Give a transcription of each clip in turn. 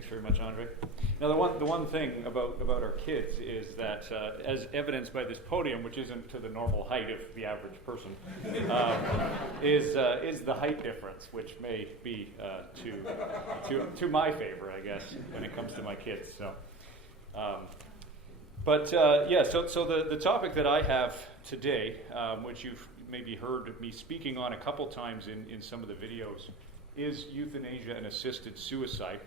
Thanks very much, Andre. Now, the one thing about our kids is that, as evidenced by this podium, which isn't to the normal height of the average person, is the height difference, which may be to my favor, I guess, when it comes to my kids. So, so the topic that I have today, which you've maybe heard me speaking on a couple times in some of the videos, is euthanasia and assisted suicide.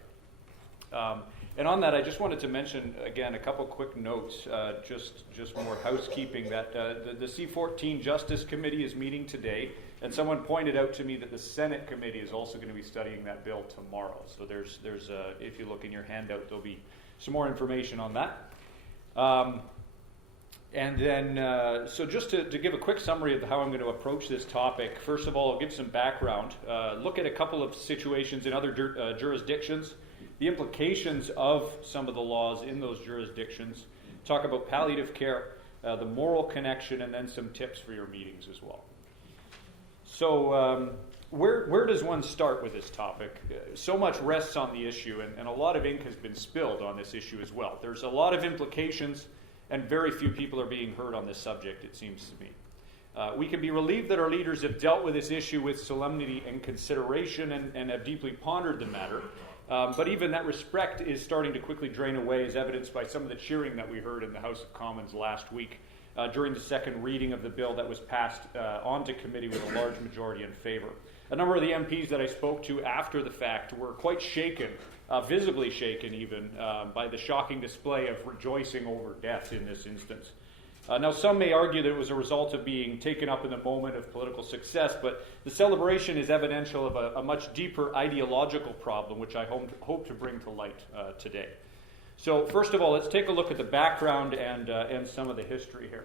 And on that, I just wanted to mention, again, a couple quick notes, just more housekeeping, that the C-14 Justice Committee is meeting today, and someone pointed out to me that the Senate Committee is also going to be studying that bill tomorrow. So there's if you look in your handout, there'll be some more information on that. And then, so just to give a quick summary of how I'm going to approach this topic, first of all, I'll give some background, look at a couple of situations in other jurisdictions, the implications of some of the laws in those jurisdictions, talk about palliative care, the moral connection, and then some tips for your meetings as well. So where does one start with this topic? So much rests on the issue, and a lot of ink has been spilled on this issue as well. There's a lot of implications, and very few people are being heard on this subject, it seems to me. We can be relieved that our leaders have dealt with this issue with solemnity and consideration and have deeply pondered the matter. But even that respect is starting to quickly drain away, as evidenced by some of the cheering that we heard in the House of Commons last week during the second reading of the bill that was passed onto committee with a large majority in favor. A number of the MPs that I spoke to after the fact were quite shaken, visibly shaken even, by the shocking display of rejoicing over death in this instance. Now, some may argue that it was a result of being taken up in the moment of political success, but the celebration is evidential of a much deeper ideological problem, which I hope to bring to light today. So, first of all, let's take a look at the background and some of the history here.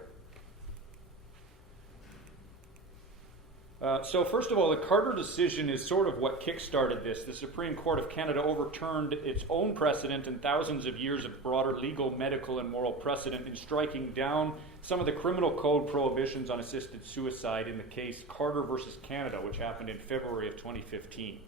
So first of all, the Carter decision is sort of what kick-started this. The Supreme Court of Canada overturned its own precedent and thousands of years of broader legal, medical, and moral precedent in striking down some of the criminal code prohibitions on assisted suicide in the case Carter versus Canada, which happened in February of 2015.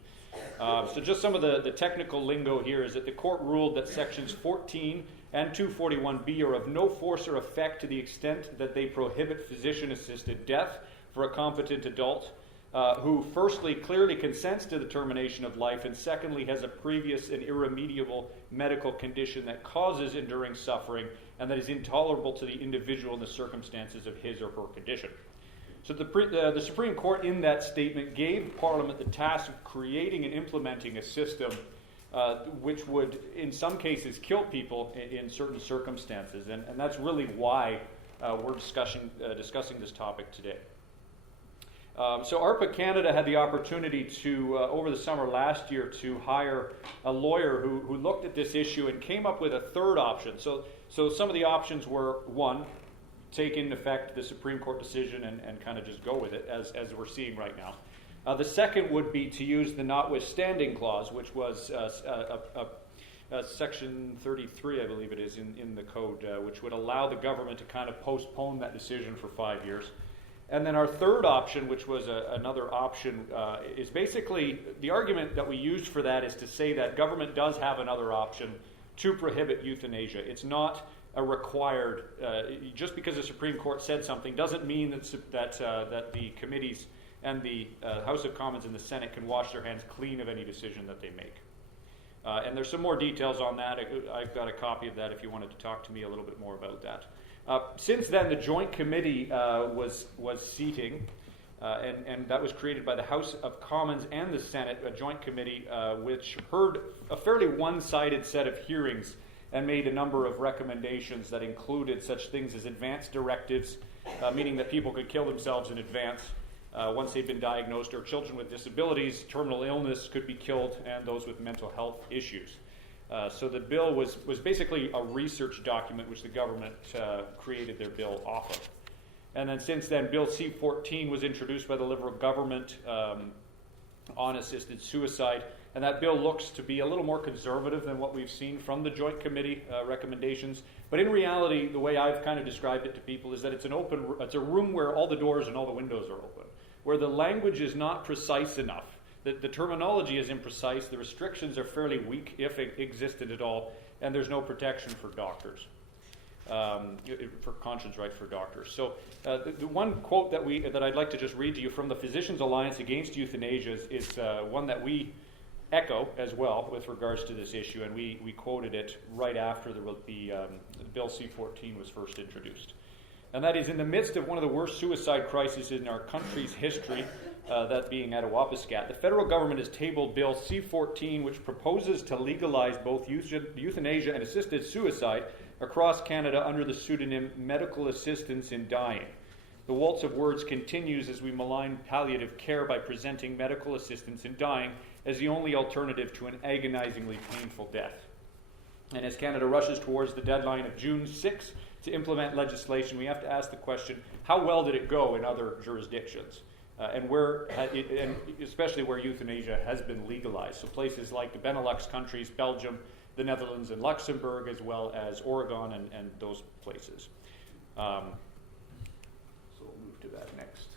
So just some of the technical lingo here is that the court ruled that sections 14 and 241B are of no force or effect to the extent that they prohibit physician-assisted death for a competent adult who firstly clearly consents to the termination of life and secondly has a previous and irremediable medical condition that causes enduring suffering and that is intolerable to the individual in the circumstances of his or her condition. So the Supreme Court in that statement gave Parliament the task of creating and implementing a system which would in some cases kill people in certain circumstances, and that's really why we're discussing this topic today. So ARPA Canada had the opportunity to, over the summer last year, to hire a lawyer who looked at this issue and came up with a third option. So some of the options were, one, take into effect the Supreme Court decision and kind of just go with it, as we're seeing right now. The second would be to use the notwithstanding clause, which was Section 33, I believe it is, in the code, which would allow the government to kind of postpone that decision for 5 years. And then our third option, which was another option, is basically the argument that we used for that is to say that government does have another option to prohibit euthanasia. It's not a required, just because the Supreme Court said something doesn't mean that the committees and the House of Commons and the Senate can wash their hands clean of any decision that they make. And there's some more details on that. I've got a copy of that if you wanted to talk to me a little bit more about that. Since then, the Joint Committee was seating, and that was created by the House of Commons and the Senate, a joint committee which heard a fairly one-sided set of hearings and made a number of recommendations that included such things as advance directives, meaning that people could kill themselves in advance once they've been diagnosed, or children with disabilities, terminal illness could be killed, and those with mental health issues. So the bill was basically a research document which the government created their bill off of. And then since then, Bill C-14 was introduced by the Liberal government on assisted suicide, and that bill looks to be a little more conservative than what we've seen from the Joint Committee recommendations. But in reality, the way I've kind of described it to people is that it's a room where all the doors and all the windows are open, where the language is not precise enough The terminology is imprecise, the restrictions are fairly weak, if it existed at all, and there's no protection for doctors, for conscience rights for doctors. So the one quote that I'd like to just read to you from the Physicians Alliance Against Euthanasia is one that we echo as well with regards to this issue, and we quoted it right after the Bill C-14 was first introduced. And that is, in the midst of one of the worst suicide crises in our country's history, that being at Awapiskat, the federal government has tabled Bill C-14, which proposes to legalize both euthanasia and assisted suicide across Canada under the pseudonym Medical Assistance in Dying. The waltz of words continues as we malign palliative care by presenting medical assistance in dying as the only alternative to an agonizingly painful death. And as Canada rushes towards the deadline of June 6 to implement legislation, we have to ask the question, how well did it go in other jurisdictions? And especially where euthanasia has been legalized. So places like the Benelux countries, Belgium, the Netherlands, and Luxembourg, as well as Oregon and those places. So we'll move to that next.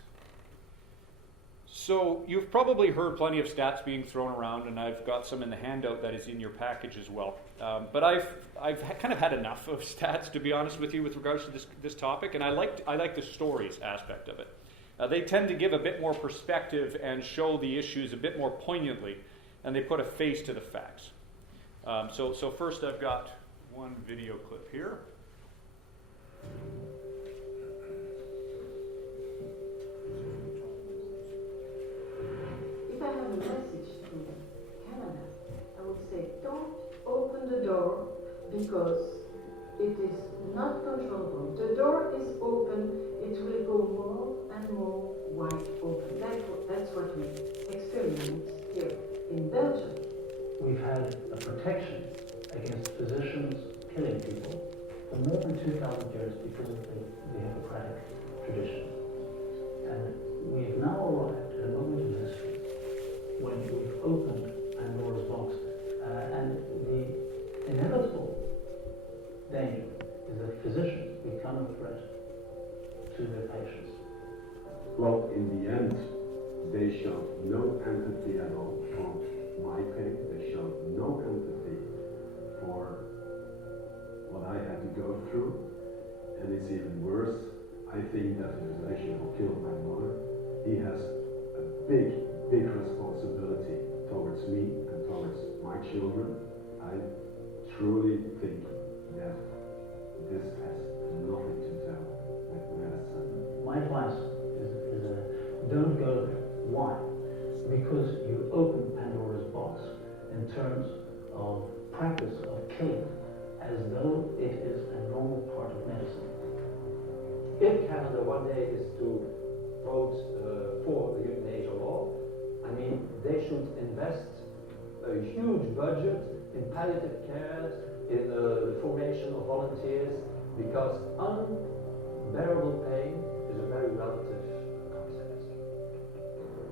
So you've probably heard plenty of stats being thrown around, and I've got some in the handout that is in your package as well. But I've kind of had enough of stats, to be honest with you, with regards to this topic, and I like the stories aspect of it. They tend to give a bit more perspective and show the issues a bit more poignantly, and they put a face to the facts. So first I've got one video clip here. If I have a message to Canada, I would say, don't open the door because it is not controllable. The door is open, it will go more and more wide open. That's what we experience here in Belgium. We've had a protection against physicians killing people for more than 2,000 years because of the Hippocratic tradition. And we've now arrived at a moment in history when we've opened Pandora's box, and the inevitable danger is that physicians become a threat to their patients. Well, in the end, they showed no empathy at all for my pain. They showed no empathy for what I had to go through. And it's even worse. I think that Euthanasia who killed my mother, he has a big responsibility towards me and towards my children. I truly think that this has nothing to do with medicine. My advice is don't go there. Why? Because you open Pandora's box in terms of practice of killing as though it is a normal part of medicine. If Canada one day is to vote for the euthanasia law, I mean, they should invest a huge budget in palliative care, in the formation of volunteers, because unbearable pain is a very relative concept.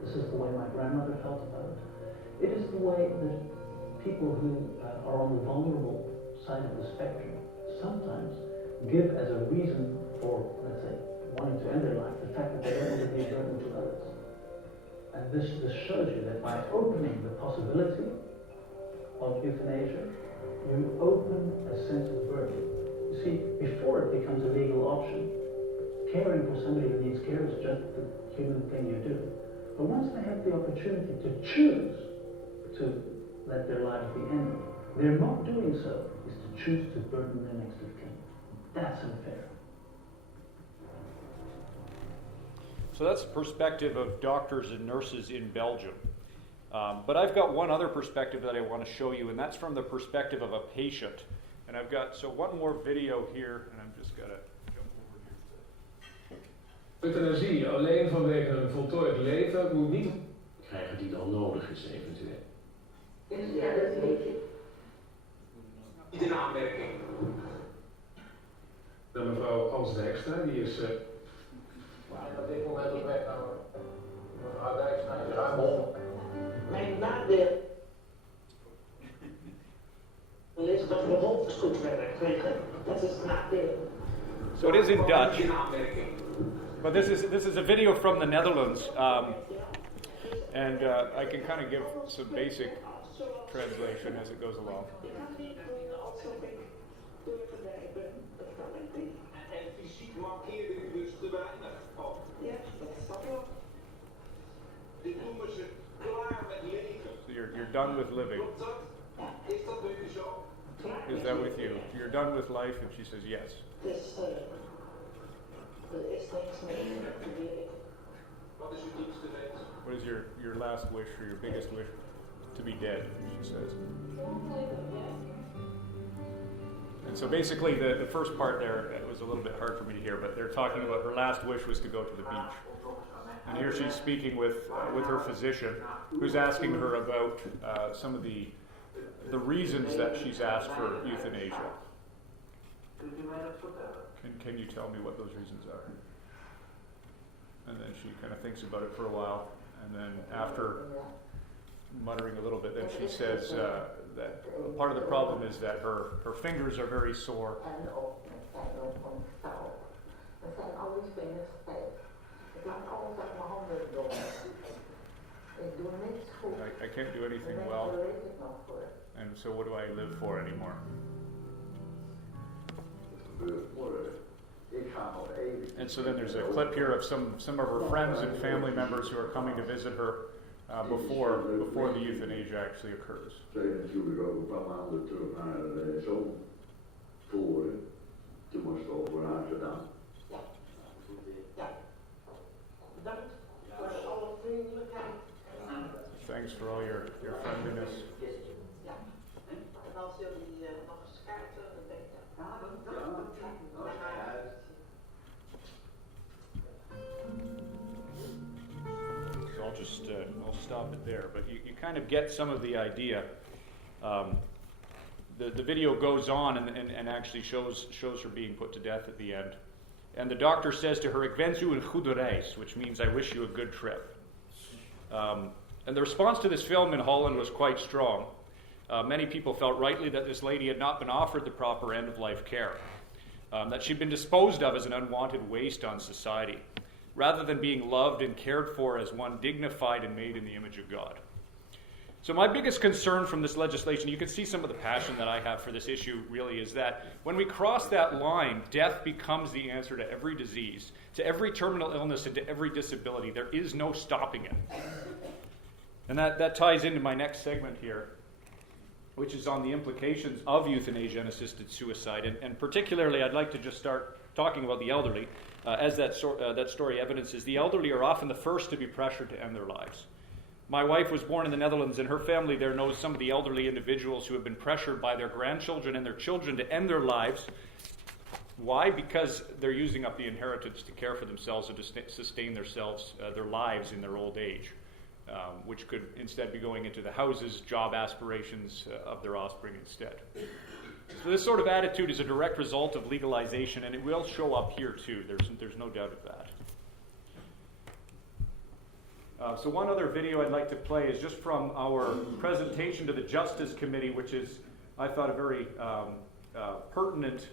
This is the way my grandmother felt about it. It is the way that people who are on the vulnerable side of the spectrum sometimes give as a reason for, let's say, wanting to end their life, the fact that they don't want to be a burden to others. And this shows you that by opening the possibility of euthanasia, you open a sense of burden. You see, before it becomes a legal option, caring for somebody who needs care is just the human thing you do. But once they have the opportunity to choose to let their lives be ended, their not doing so is to choose to burden their next of kin. That's unfair. So that's the perspective of doctors and nurses in Belgium. But I've got one other perspective that I want to show you, and that's from the perspective of a patient. And I've got, one more video here, and I'm just going to jump over here. Euthanasie alleen vanwege een voltooid leven moet niet krijgen die dan nodig is eventueel. Ja, dat weet je. Niet in aanmerking. Dan mevrouw Hans Dijkstra, die is... op dit moment op weg naar mevrouw Dijkstra is ruim 100. Mijn nadeel is dat we hoofd goed werken. Dat is het nadeel. So it is in Dutch, but this is a video from the Netherlands. And I can kind of give some basic translation as it goes along. En fysiek mankeerde u dus te weinig. Oh. Ja, dat snap ik wel. Dit noemen ze klaar met leven. So you're done with living. Klopt dat? Is dat bij u zo? Is that with you? You're done with life? And she says yes. Dus er is niks meer te leren. Wat is uw diepste wens? What is your last wish or your biggest wish? To be dead, she says. And so basically the first part there, it was a little bit hard for me to hear, but they're talking about her last wish was to go to the beach. And here she's speaking with her physician, who's asking her about some of the reasons that she's asked for euthanasia. Can you tell me what those reasons are? And then she kind of thinks about it for a while, and then after muttering a little bit, then she says that part of the problem is that her fingers are very sore. I can't do anything well, and so what do I live for anymore? And so then there's a clip here of some of her friends and family members who are coming to visit her before the euthanasia actually occurs. Thanks for all your friendliness. En als jullie nog eens kaarten, dan denk ik. So I'll stop it there. But you kind of get some of the idea. The video goes on and actually shows her being put to death at the end. And the doctor says to her, "Ik wens u een goede reis," which means I wish you a good trip. And the response to this film in Holland was quite strong. Many people felt rightly that this lady had not been offered the proper end-of-life care, that she'd been disposed of as an unwanted waste on society, rather than being loved and cared for as one dignified and made in the image of God. So my biggest concern from this legislation, you can see some of the passion that I have for this issue really, is that when we cross that line, death becomes the answer to every disease, to every terminal illness, and to every disability. There is no stopping it. And that ties into my next segment here, which is on the implications of euthanasia and assisted suicide. And particularly, I'd like to just start talking about the elderly. As that story evidences, the elderly are often the first to be pressured to end their lives. My wife was born in the Netherlands, and her family there knows some of the elderly individuals who have been pressured by their grandchildren and their children to end their lives. Why? Because they're using up the inheritance to care for themselves and to sustain their lives in their old age, which could instead be going into the houses, job aspirations of their offspring instead. So this sort of attitude is a direct result of legalization, and it will show up here too. There's no doubt of that. So one other video I'd like to play is just from our presentation to the Justice Committee, which is, I thought, a very pertinent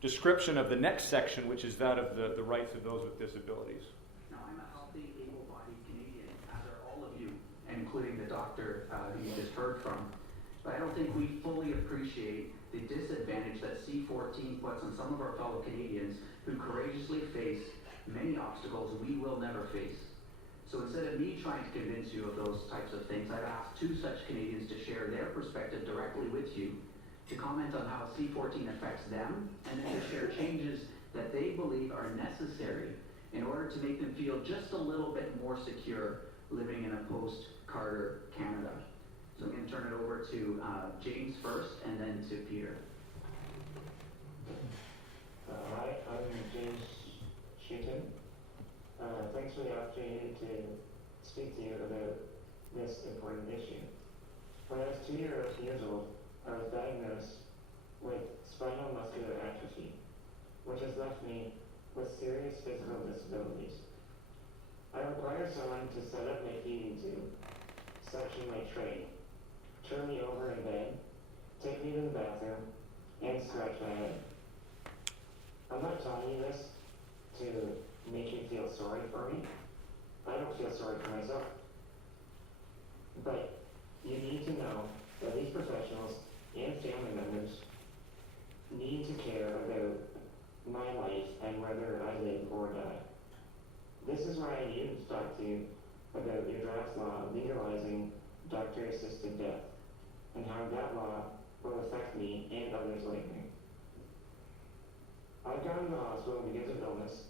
description of the next section, which is that of the rights of those with disabilities. Now, I'm a healthy, able-bodied Canadian, as are all of you, including the doctor who you just heard from. But I don't think we fully appreciate the disadvantage that C14 puts on some of our fellow Canadians who courageously face many obstacles we will never face. So instead of me trying to convince you of those types of things, I've asked two such Canadians to share their perspective directly with you, to comment on how C14 affects them, and then to share changes that they believe are necessary in order to make them feel just a little bit more secure living in a post-Carter Canada. So I'm going to turn it over to James first, and then to Peter. Hi, I'm James Shooton. Thanks for the opportunity to speak to you about this important issue. When I was 2 years old, I was diagnosed with spinal muscular atrophy, which has left me with serious physical disabilities. I require someone to set up my feeding tube, suction my tray, turn me over in bed, take me to the bathroom, and scratch my head. I'm not telling you this to make you feel sorry for me. I don't feel sorry for myself. But you need to know that these professionals and family members need to care about my life and whether I live or die. This is why I needed to talk to you about your draft law legalizing doctor-assisted death and how that law will affect me and others like me. I've gone to the hospital because of illness,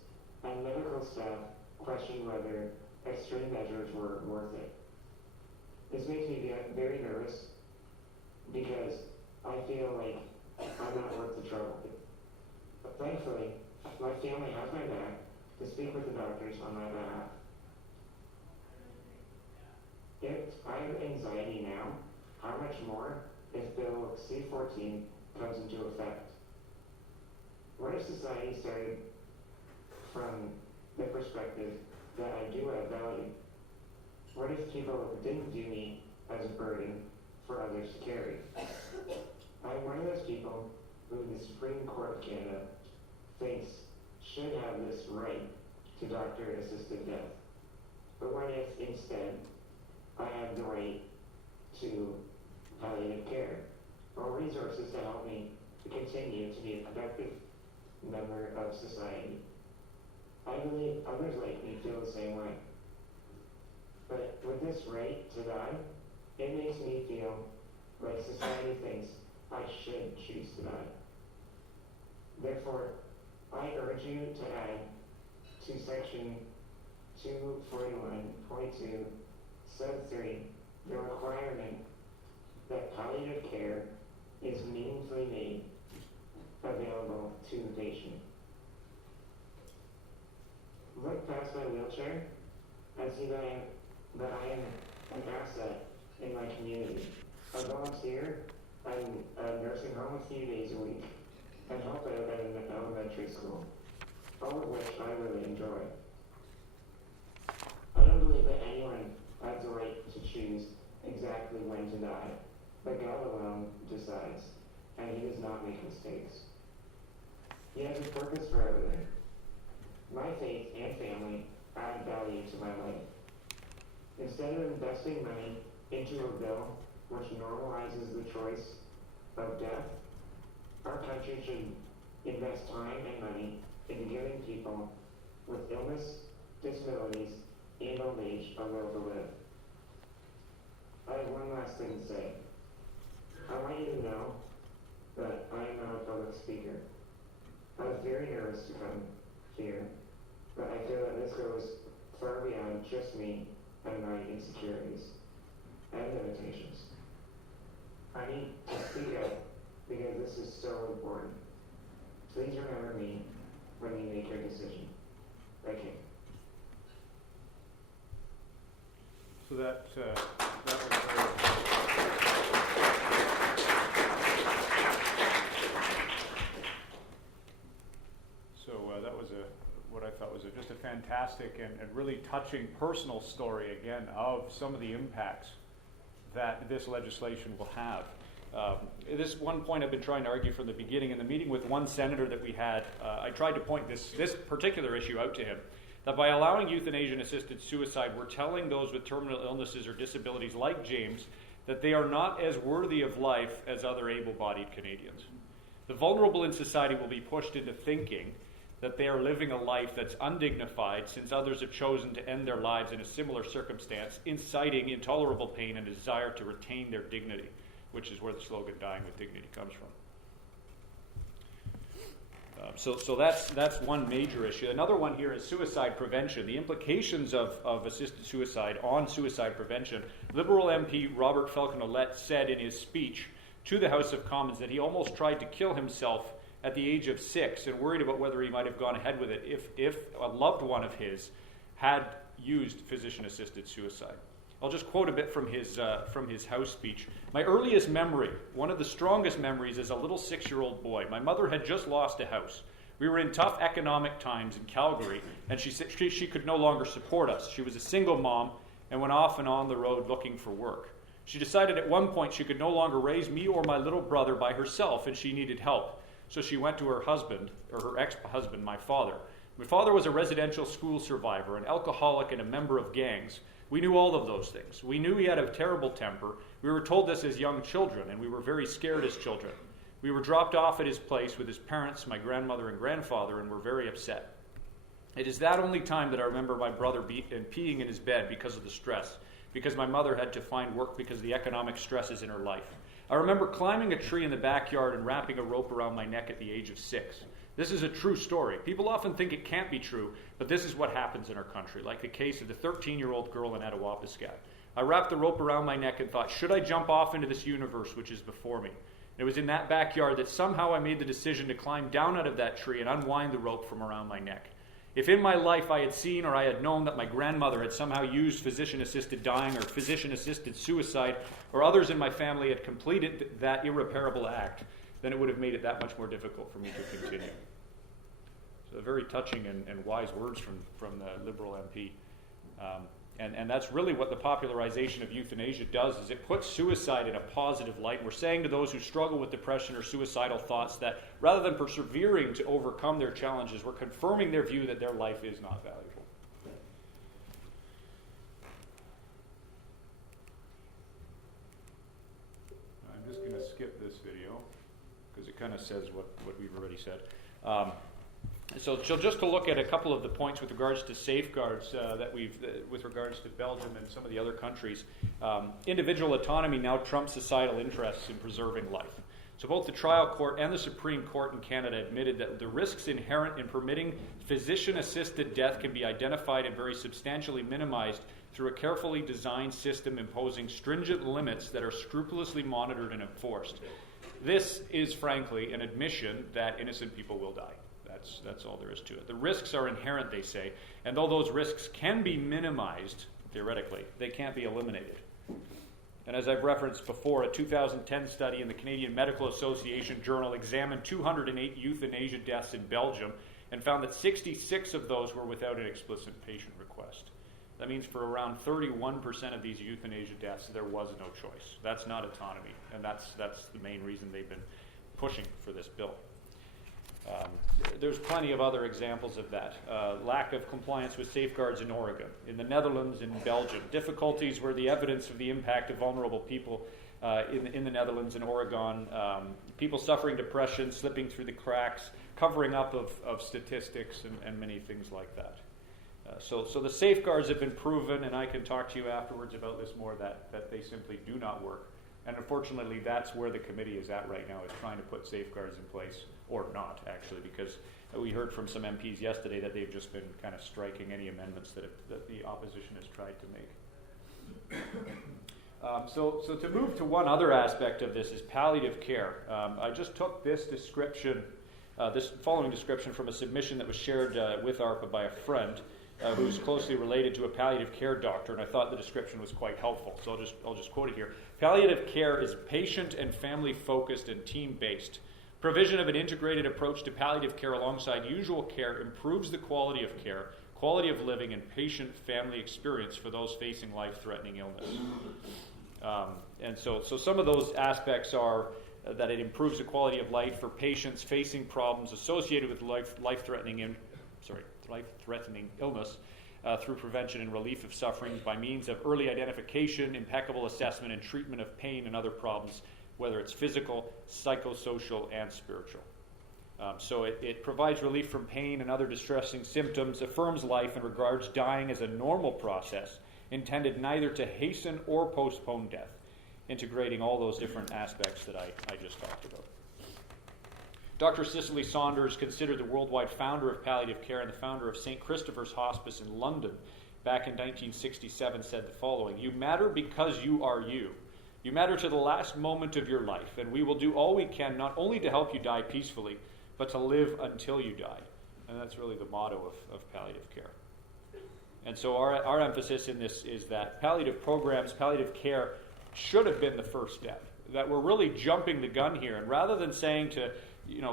and medical staff questioned whether extreme measures were worth it. This makes me very nervous because I feel like I'm not worth the trouble. But thankfully, my family has my back to speak with the doctors on my behalf. If I have anxiety now, how much more if Bill C-14 comes into effect? What if society started from the perspective that I do have value? What if people didn't view me as a burden for others to carry? I'm one of those people who the Supreme Court of Canada thinks should have this right to doctor-assisted death. But what if instead I have the right to palliative care or resources to help me to continue to be a productive member of society? I believe others like me feel the same way. But with this right to die, it makes me feel like society thinks I should choose to die. Therefore, I urge you to add to section 241.2 sub 3 the requirement that palliative care is meaningfully made available to the patient. Look past my wheelchair and see that I am an asset in my community. I volunteer at a nursing home a few days a week and help out at an elementary school, all of which I really enjoy. I don't believe that anyone has the right to choose exactly when to die, but God alone decides, and He does not make mistakes. He has a purpose for everything. My faith and family add value to my life. Instead of investing money into a bill which normalizes the choice of death, our country should invest time and money into giving people with illness, disabilities, and old age a will to live. I have one last thing to say. I want you to know that I am not a public speaker. I was very nervous to come here, but I feel that this goes far beyond just me and my insecurities and limitations. I need to speak up because this is so important. Please remember me when you make your decision. Thank you. So that was that was what I thought was just a fantastic and really touching personal story again of some of the impacts that this legislation will have. This one point I've been trying to argue from the beginning. In the meeting with one senator that we had, I tried to point this particular issue out to him, that by allowing euthanasia and assisted suicide, we're telling those with terminal illnesses or disabilities like James that they are not as worthy of life as other able-bodied Canadians. The vulnerable in society will be pushed into thinking that they are living a life that's undignified since others have chosen to end their lives in a similar circumstance, inciting intolerable pain and a desire to retain their dignity, which is where the slogan "Dying with Dignity" comes from. So that's one major issue. Another one here is suicide prevention. The implications of assisted suicide on suicide prevention. Liberal MP Robert Falconer-Lett said in his speech to the House of Commons that he almost tried to kill himself at the age of 6 and worried about whether he might have gone ahead with it if a loved one of his had used physician-assisted suicide. I'll just quote a bit from his House speech. "My earliest memory, one of the strongest memories, is a little 6-year-old boy. My mother had just lost a house. We were in tough economic times in Calgary, and she could no longer support us. She was a single mom and went off and on the road looking for work. She decided at one point she could no longer raise me or my little brother by herself, and she needed help. So she went to her husband, or her ex-husband, my father. My father was a residential school survivor, an alcoholic and a member of gangs, We knew all of those things. We knew he had a terrible temper. We were told this as young children, and we were very scared as children. We were dropped off at his place with his parents, my grandmother and grandfather, and were very upset. It is that only time that I remember my brother peeing in his bed because of the stress, because my mother had to find work because of the economic stresses in her life. I remember climbing a tree in the backyard and wrapping a rope around my neck at the age of 6. This is a true story. People often think it can't be true, but this is what happens in our country, like the case of the 13-year-old girl in Attawapiskat. I wrapped the rope around my neck and thought, should I jump off into this universe which is before me? It was in that backyard that somehow I made the decision to climb down out of that tree and unwind the rope from around my neck. If in my life I had seen or I had known that my grandmother had somehow used physician-assisted dying or physician-assisted suicide, or others in my family had completed that irreparable act, then it would have made it that much more difficult for me to continue. So very touching and wise words from the Liberal MP. And that's really what the popularization of euthanasia does, is it puts suicide in a positive light. And we're saying to those who struggle with depression or suicidal thoughts that rather than persevering to overcome their challenges, we're confirming their view that their life is not valuable. I'm just going to skip this video because it kind of says what we've already said. So just to look at a couple of the points with regards to safeguards with regards to Belgium and some of the other countries, individual autonomy now trumps societal interests in preserving life. So both the trial court and the Supreme Court in Canada admitted that the risks inherent in permitting physician-assisted death can be identified and very substantially minimized through a carefully designed system imposing stringent limits that are scrupulously monitored and enforced. This is, frankly, an admission that innocent people will die. That's all there is to it. The risks are inherent, they say, and though those risks can be minimized, theoretically, they can't be eliminated. And as I've referenced before, a 2010 study in the Canadian Medical Association Journal examined 208 euthanasia deaths in Belgium and found that 66 of those were without an explicit patient request. That means for around 31% of these euthanasia deaths, there was no choice. That's not autonomy, and that's the main reason they've been pushing for this bill. There's plenty of other examples of that. Lack of compliance with safeguards in Oregon, in the Netherlands, in Belgium. Difficulties where the evidence of the impact of vulnerable people in the Netherlands and Oregon, people suffering depression, slipping through the cracks, covering up of statistics, and many things like that. So the safeguards have been proven, and I can talk to you afterwards about this more, that they simply do not work. And unfortunately, that's where the committee is at right now, is trying to put safeguards in place, or not, actually, because we heard from some MPs yesterday that they've just been kind of striking any amendments that the opposition has tried to make. So to move to one other aspect of this is palliative care. I just took this description, this following description from a submission that was shared with ARPA by a friend who's closely related to a palliative care doctor, and I thought the description was quite helpful, so I'll just quote it here. Palliative care is patient and family-focused and team-based. Provision of an integrated approach to palliative care alongside usual care improves the quality of care, quality of living, and patient family experience for those facing life-threatening illness. And so some of those aspects are that it improves the quality of life for patients facing problems associated with life-threatening illness through prevention and relief of suffering by means of early identification, impeccable assessment, and treatment of pain and other problems, whether it's physical, psychosocial, and spiritual. So it provides relief from pain and other distressing symptoms, affirms life, and regards dying as a normal process intended neither to hasten or postpone death, integrating all those different aspects that I just talked about. Dr. Cicely Saunders, considered the worldwide founder of palliative care and the founder of St. Christopher's Hospice in London back in 1967, said the following: "You matter because you are you. You matter to the last moment of your life, and we will do all we can not only to help you die peacefully, but to live until you die." And that's really the motto of palliative care. And so our emphasis in this is that palliative programs, palliative care, should have been the first step. That we're really jumping the gun here, and rather than saying to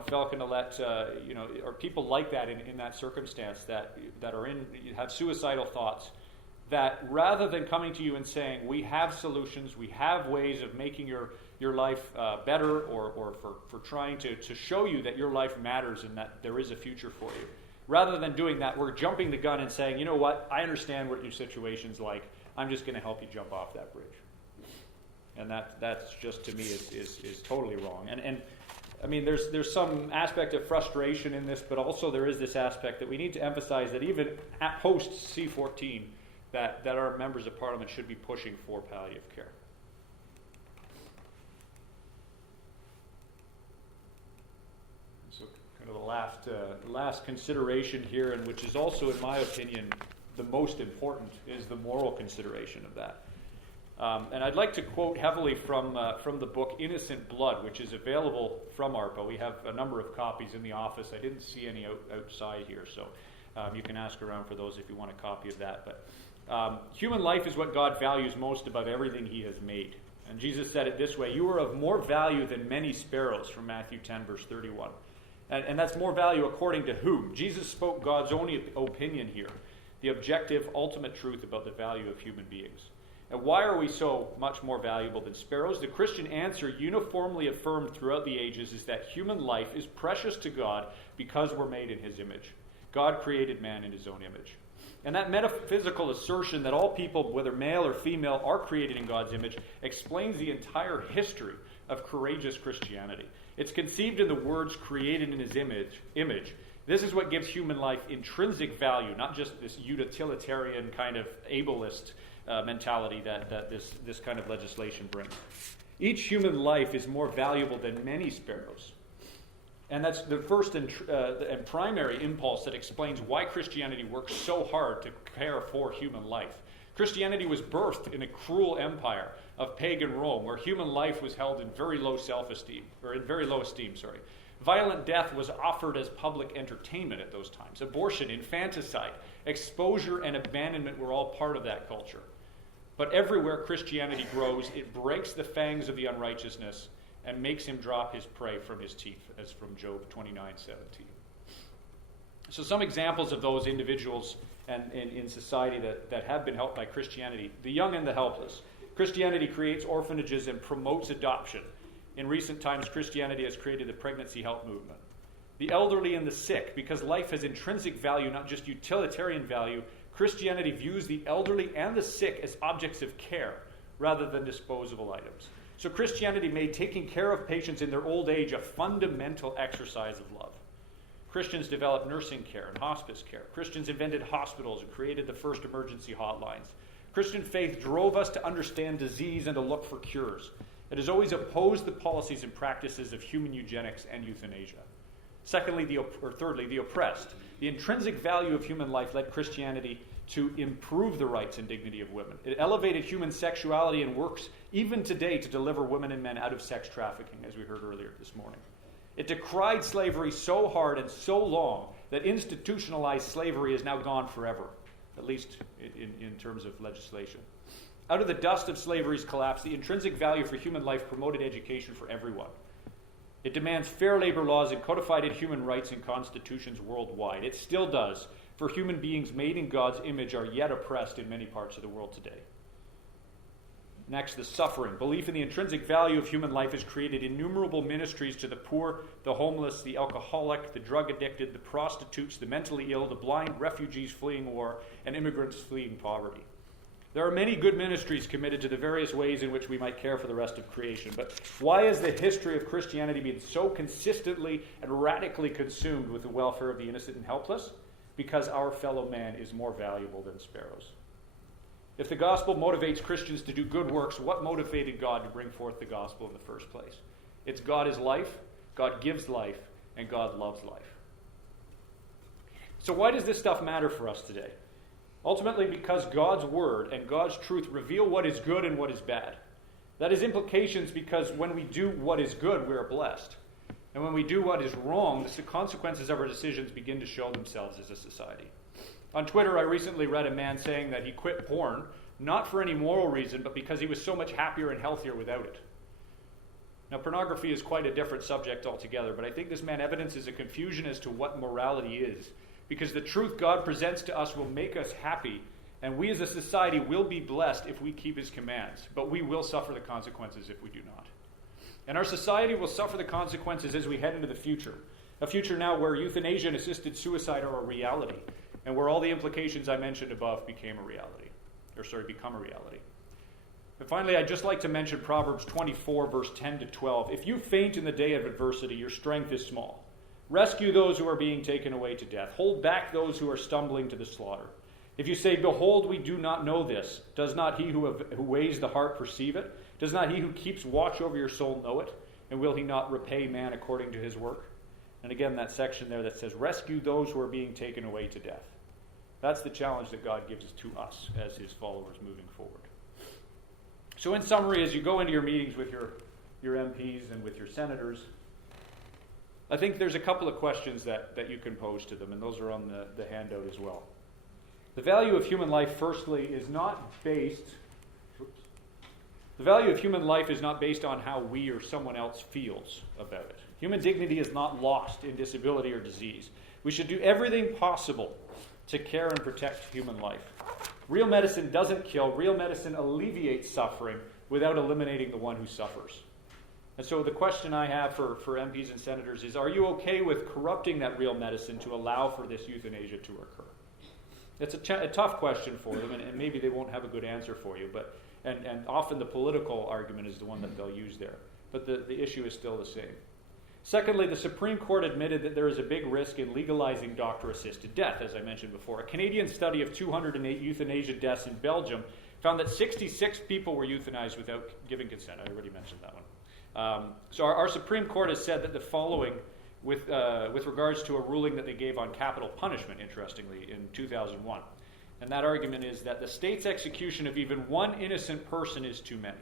Falcon to let, or people like that in that circumstance that have suicidal thoughts, that rather than coming to you and saying, we have solutions, we have ways of making your life better, or for trying to show you that your life matters and that there is a future for you. Rather than doing that, we're jumping the gun and saying, you know what, I understand what your situation's like. I'm just going to help you jump off that bridge. And that's just, to me, is totally wrong. And I mean, there's some aspect of frustration in this, but also there is this aspect that we need to emphasize that even at post C14, that our members of Parliament should be pushing for palliative care. So kind of the last consideration here, and which is also, in my opinion, the most important, is the moral consideration of that. And I'd like to quote heavily from the book Innocent Blood, which is available from ARPA. We have a number of copies in the office. I didn't see any outside here, so you can ask around for those if you want a copy of that. But human life is what God values most above everything he has made. And Jesus said it this way: you are of more value than many sparrows, from Matthew 10, verse 31. And that's more value according to whom? Jesus spoke God's own opinion here, the objective, ultimate truth about the value of human beings. And why are we so much more valuable than sparrows? The Christian answer, uniformly affirmed throughout the ages, is that human life is precious to God because we're made in his image. God created man in his own image. And that metaphysical assertion that all people, whether male or female, are created in God's image explains the entire history of courageous Christianity. It's conceived in the words created in his image. This is what gives human life intrinsic value, not just this utilitarian kind of ableist mentality that this kind of legislation brings. Each human life is more valuable than many sparrows. And that's the first and primary impulse that explains why Christianity works so hard to care for human life. Christianity was birthed in a cruel empire of pagan Rome, where human life was held in very low esteem. Violent death was offered as public entertainment at those times. Abortion, infanticide, exposure, and abandonment were all part of that culture. But everywhere Christianity grows, it breaks the fangs of the unrighteousness and makes him drop his prey from his teeth, as from Job 29:17. So some examples of those individuals and in society that have been helped by Christianity: the young and the helpless. Christianity creates orphanages and promotes adoption. In recent times, Christianity has created the pregnancy help movement. The elderly and the sick, because life has intrinsic value, not just utilitarian value. Christianity views the elderly and the sick as objects of care rather than disposable items. So Christianity made taking care of patients in their old age a fundamental exercise of love. Christians developed nursing care and hospice care. Christians invented hospitals and created the first emergency hotlines. Christian faith drove us to understand disease and to look for cures. It has always opposed the policies and practices of human eugenics and euthanasia. Thirdly, the oppressed. The intrinsic value of human life led Christianity to improve the rights and dignity of women. It elevated human sexuality and works even today to deliver women and men out of sex trafficking, as we heard earlier this morning. It decried slavery so hard and so long that institutionalized slavery is now gone forever, at least in terms of legislation. Out of the dust of slavery's collapse, the intrinsic value for human life promoted education for everyone. It demands fair labor laws and codified human rights in constitutions worldwide. It still does, for human beings made in God's image are yet oppressed in many parts of the world today. Next, the suffering. Belief in the intrinsic value of human life has created innumerable ministries to the poor, the homeless, the alcoholic, the drug addicted, the prostitutes, the mentally ill, the blind, refugees fleeing war, and immigrants fleeing poverty. There are many good ministries committed to the various ways in which we might care for the rest of creation. But why has the history of Christianity been so consistently and radically consumed with the welfare of the innocent and helpless? Because our fellow man is more valuable than sparrows. If the gospel motivates Christians to do good works, what motivated God to bring forth the gospel in the first place? It's God is life, God gives life, and God loves life. So why does this stuff matter for us today? Ultimately, because God's word and God's truth reveal what is good and what is bad. That has implications because when we do what is good, we are blessed. And when we do what is wrong, the consequences of our decisions begin to show themselves as a society. On Twitter, I recently read a man saying that he quit porn, not for any moral reason, but because he was so much happier and healthier without it. Now, pornography is quite a different subject altogether, but I think this man evidences a confusion as to what morality is. Because the truth God presents to us will make us happy, and we as a society will be blessed if we keep his commands, but we will suffer the consequences if we do not. And our society will suffer the consequences as we head into the future, a future now where euthanasia and assisted suicide are a reality, and where all the implications I mentioned above became a reality. become a reality. And finally, I'd just like to mention Proverbs 24, verse 10 to 12. If you faint in the day of adversity, your strength is small. Rescue those who are being taken away to death. Hold back those who are stumbling to the slaughter. If you say, behold, we do not know this, does not he who weighs the heart perceive it? Does not he who keeps watch over your soul know it? And will he not repay man according to his work? And again, that section there that says, rescue those who are being taken away to death. That's the challenge that God gives to us as his followers moving forward. So in summary, as you go into your meetings with your MPs and with your senators, I think there's a couple of questions that you can pose to them, and those are on the handout as well. The value of human life, firstly, is not based on how we or someone else feels about it. Human dignity is not lost in disability or disease. We should do everything possible to care and protect human life. Real medicine doesn't kill. Real medicine alleviates suffering without eliminating the one who suffers. And so the question I have for MPs and senators is, are you okay with corrupting that real medicine to allow for this euthanasia to occur? It's a tough question for them, and maybe they won't have a good answer for you, but and often the political argument is the one that they'll use there. But the issue is still the same. Secondly, the Supreme Court admitted that there is a big risk in legalizing doctor-assisted death, as I mentioned before. A Canadian study of 208 euthanasia deaths in Belgium found that 66 people were euthanized without giving consent. I already mentioned that one. So our Supreme Court has said that the following with regards to a ruling that they gave on capital punishment, interestingly, in 2001. And that argument is that the state's execution of even one innocent person is too many.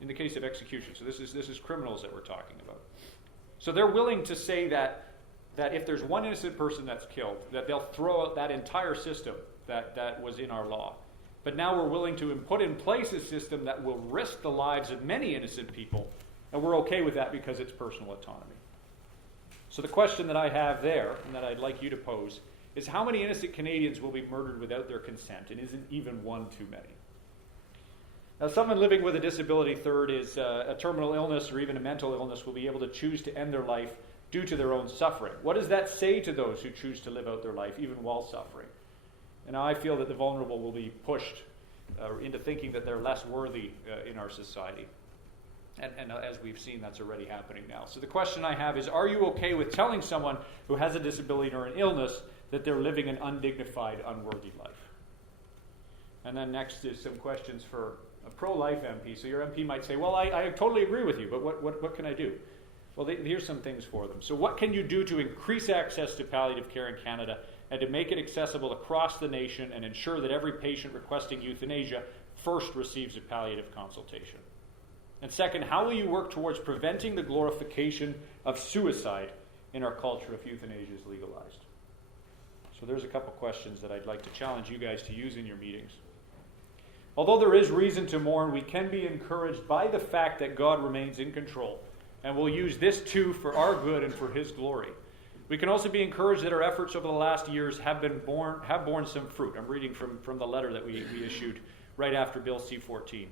In the case of execution. So this is criminals that we're talking about. So they're willing to say that if there's one innocent person that's killed, that they'll throw out that entire system that was in our law. But now we're willing to put in place a system that will risk the lives of many innocent people, and we're okay with that because it's personal autonomy. So the question that I have there, and that I'd like you to pose, is how many innocent Canadians will be murdered without their consent, and isn't even one too many? Now, someone living with a disability, third, is a terminal illness or even a mental illness will be able to choose to end their life due to their own suffering. What does that say to those who choose to live out their life, even while suffering? And I feel that the vulnerable will be pushed into thinking that they're less worthy in our society. And as we've seen, that's already happening now. So the question I have is, are you okay with telling someone who has a disability or an illness that they're living an undignified, unworthy life? And then next is some questions for a pro-life MP. So your MP might say, well, I totally agree with you, but what can I do? Well, here's some things for them. So what can you do to increase access to palliative care in Canada and to make it accessible across the nation and ensure that every patient requesting euthanasia first receives a palliative consultation? And second, how will you work towards preventing the glorification of suicide in our culture if euthanasia is legalized? So there's a couple questions that I'd like to challenge you guys to use in your meetings. Although there is reason to mourn, we can be encouraged by the fact that God remains in control and will use this too for our good and for his glory. We can also be encouraged that our efforts over the last years have borne some fruit. I'm reading from the letter that we issued right after Bill C-14.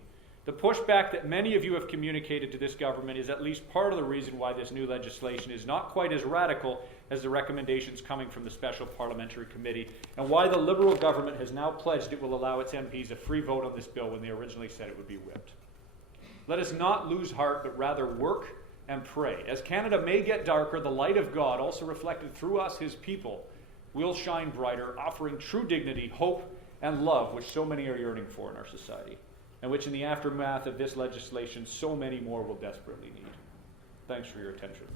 The pushback that many of you have communicated to this government is at least part of the reason why this new legislation is not quite as radical as the recommendations coming from the Special Parliamentary Committee, and why the Liberal government has now pledged it will allow its MPs a free vote on this bill when they originally said it would be whipped. Let us not lose heart, but rather work and pray. As Canada may get darker, the light of God, also reflected through us, his people, will shine brighter, offering true dignity, hope, and love, which so many are yearning for in our society, and which in the aftermath of this legislation, so many more will desperately need. Thanks for your attention.